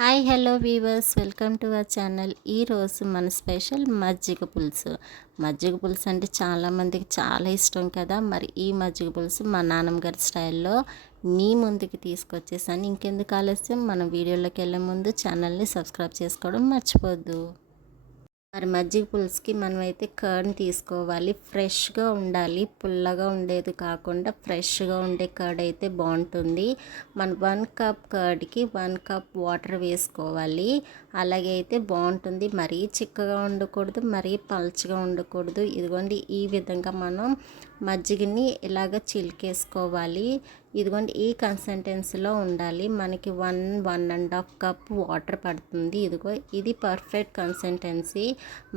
Hi hello weavers. Welcome to our channel. ఈరోజు మన special మజ్జిగ పులుసు. మజ్జిగ పులుసు అంటే చాలామందికి చాలా ఇష్టం కదా. మరి ఈ మజ్జిగ పులుసు మా నాన్నమ్మ గారి స్టైల్లో మీ ముందుకి తీసుకొచ్చేసాను. ఇంకెందుకు ఆలస్యం? మన వీడియోలోకి వెళ్ళే ముందు ఛానల్ని సబ్స్క్రైబ్ చేసుకోవడం మర్చిపోద్దు. మరి మజ్జిగ పులుసుకి మనమైతే కర్డ్ తీసుకోవాలి. ఫ్రెష్గా ఉండాలి. పుల్లగా ఉండేది కాకుండా ఫ్రెష్గా ఉండే కర్డ్ అయితే బాగుంటుంది. మన వన్ కప్ కర్డ్కి వన్ కప్ వాటర్ వేసుకోవాలి. అలాగే అయితే బాగుంటుంది. మరీ చిక్కగా ఉండకూడదు మరీ పల్చగా ఉండకూడదు. ఇదిగోండి ఈ విధంగా మనం మజ్జిగని ఇలాగ చిలికేసుకోవాలి. ఇదిగోండి ఈ కన్సిస్టెన్సీలో ఉండాలి. మనకి one one and half cup water పడుతుంది. ఇదిగో ఇది పర్ఫెక్ట్ కన్సిస్టెన్సీ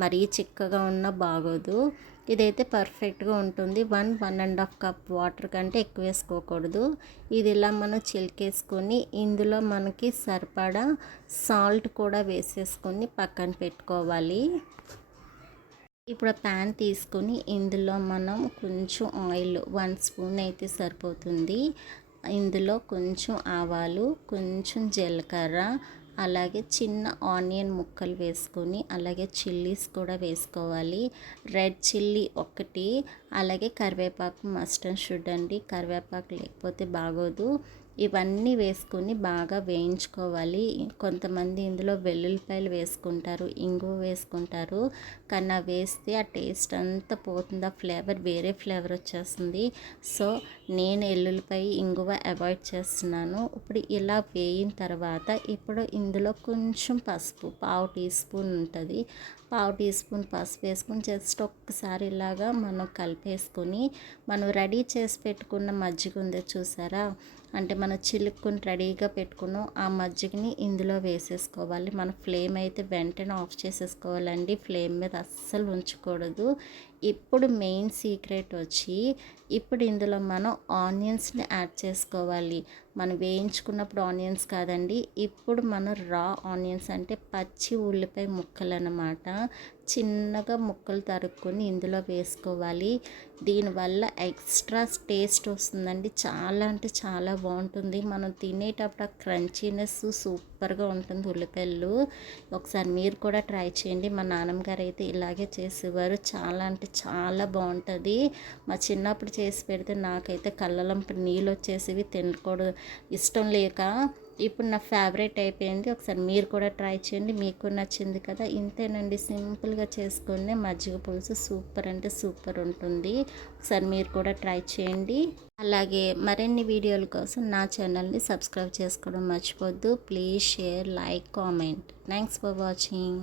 మరీ చిక్కగా ఉన్న బాగోదు. ఇదైతే పర్ఫెక్ట్గా ఉంటుంది. One one and half cup water కంటే ఎక్కువ వేసుకోకూడదు. ఇది ఇలా మనం చిలికేసుకొని ఇందులో మనకి సరిపడా సాల్ట్ కూడా వేసేసుకొని పక్కన పెట్టుకోవాలి. ఇప్పుడు ప్యాన్ తీసుకొని ఇందులో మనం కొంచెం ఆయిల్ వన్ స్పూన్ అయితే సరిపోతుంది. ఇందులో కొంచెం ఆవాలు కొంచెం జీలకర్ర అలాగే చిన్న ఆనియన్ ముక్కలు వేసుకొని అలాగే చిల్లీస్ కూడా వేసుకోవాలి. రెడ్ చిల్లీ ఒకటి అలాగే కరివేపాకు మస్ట్ అండ్ షుడ్ అండి. కరివేపాకు లేకపోతే బాగోదు. ఇవన్నీ వేసుకొని బాగా వేయించుకోవాలి. కొంతమంది ఇందులో వెల్లుల్లిపాయలు వేసుకుంటారు ఇంగువ వేసుకుంటారు. కానీ వేస్తే ఆ టేస్ట్ అంతా పోతుంది. ఆ ఫ్లేవర్ వేరే ఫ్లేవర్ వచ్చేస్తుంది. సో నేను ఎల్లుల్లిపాయ ఇంగువ అవాయిడ్ చేస్తున్నాను. ఇప్పుడు ఇలా వేయిన తర్వాత ఇప్పుడు ఇందులో కొంచెం పసుపు పావు టీ స్పూన్ ఉంటుంది. పావు టీ స్పూన్ పసుపు వేసుకుని జస్ట్ ఒక్కసారి ఇలాగా మనం కలిపేసుకొని మనం రెడీ చేసి పెట్టుకున్న మజ్జిగ ఉందో చూసారా? అంటే మనం చిలుక్కుని రెడీగా పెట్టుకున్నాం ఆ మజ్జిగని ఇందులో వేసేసుకోవాలి. మన ఫ్లేమ్ అయితే వెంటనే ఆఫ్ చేసేసుకోవాలండి. ఫ్లేమ్ మీద అస్సలు ఉంచకూడదు. ఇప్పుడు మెయిన్ సీక్రెట్ వచ్చి ఇప్పుడు ఇందులో మనం ఆనియన్స్ని యాడ్ చేసుకోవాలి. మనం వేయించుకున్నప్పుడు ఆనియన్స్ కాదండి. ఇప్పుడు మనం రా ఆనియన్స్ అంటే పచ్చి ఉల్లిపాయ ముక్కలు అన్నమాట చిన్నగా ముక్కలు తరుక్కొని ఇందులో వేసుకోవాలి. దీనివల్ల ఎక్స్ట్రా టేస్ట్ వస్తుందండి. చాలా అంటే చాలా బాగుంటుంది. మనం తినేటప్పుడు ఆ క్రంచీనెస్ సూపర్గా ఉంటుంది ఉల్లిపాయలు. ఒకసారి మీరు కూడా ట్రై చేయండి. మా నాన్నమ్మ గారు అయితే ఇలాగే చేసేవారు. చాలా అంటే చాలా బాగుంటుంది. మా చిన్నప్పుడు చేసి పెడితే నాకైతే కళ్ళలంపు నీళ్ళు వచ్చేసివి తినకూడదు. ఇష్టం లేక ఇప్పుడు నా ఫేవరెట్ అయిపోయింది. ఒకసారి మీరు కూడా ట్రై చేయండి. మీకు నచ్చింది కదా. ఇంతేనండి. సింపుల్గా చేసుకునే మజ్జిగ పులుసు సూపర్ అంటే సూపర్ ఉంటుంది. ఒకసారి మీరు కూడా ట్రై చేయండి. అలాగే మరిన్ని వీడియోల కోసం నా ఛానల్ని సబ్స్క్రైబ్ చేసుకోవడం మర్చిపోద్దు please share like comment thanks for watching